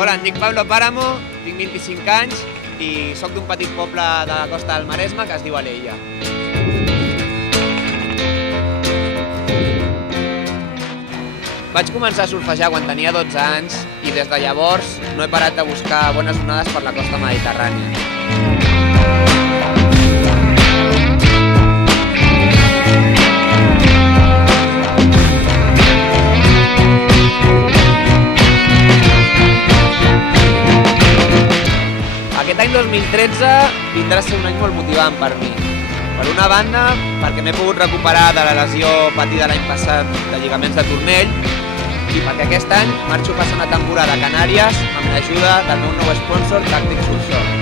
Hola, em dic Pablo Páramo, tinc 25 anys i sóc d'un petit poble de la costa del Maresme que es diu Alella. Vaig començar a surfejar quan tenia 12 anys i des de llavors no he parat de buscar bones onades per la costa mediterrània. Aquest any 2013 vindrà a ser un any molt motivant per mi. Per una banda, perquè m'he pogut recuperar de la lesió patida l'any passat de lligaments de turmell i perquè aquest any marxo a passar una temporada a Canàries amb l'ajuda del meu nou sponsor, Tàctic Surfshop.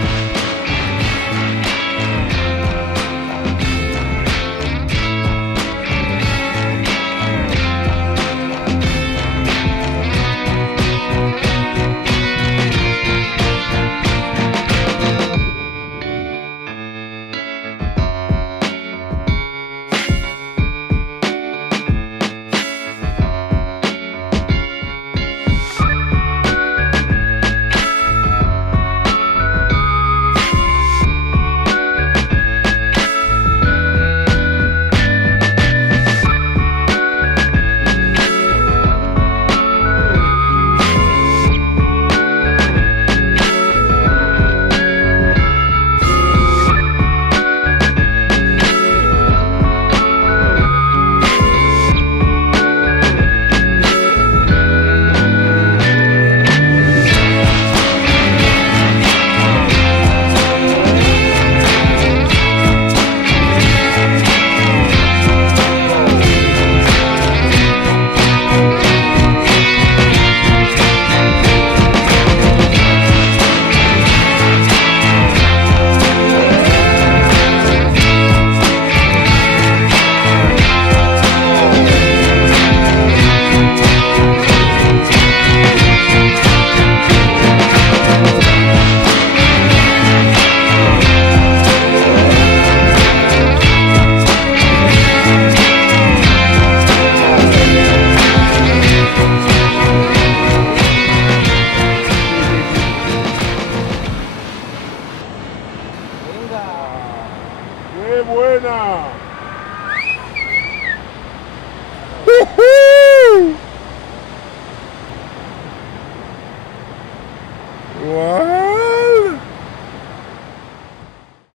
¡Qué buena! ¡Wow!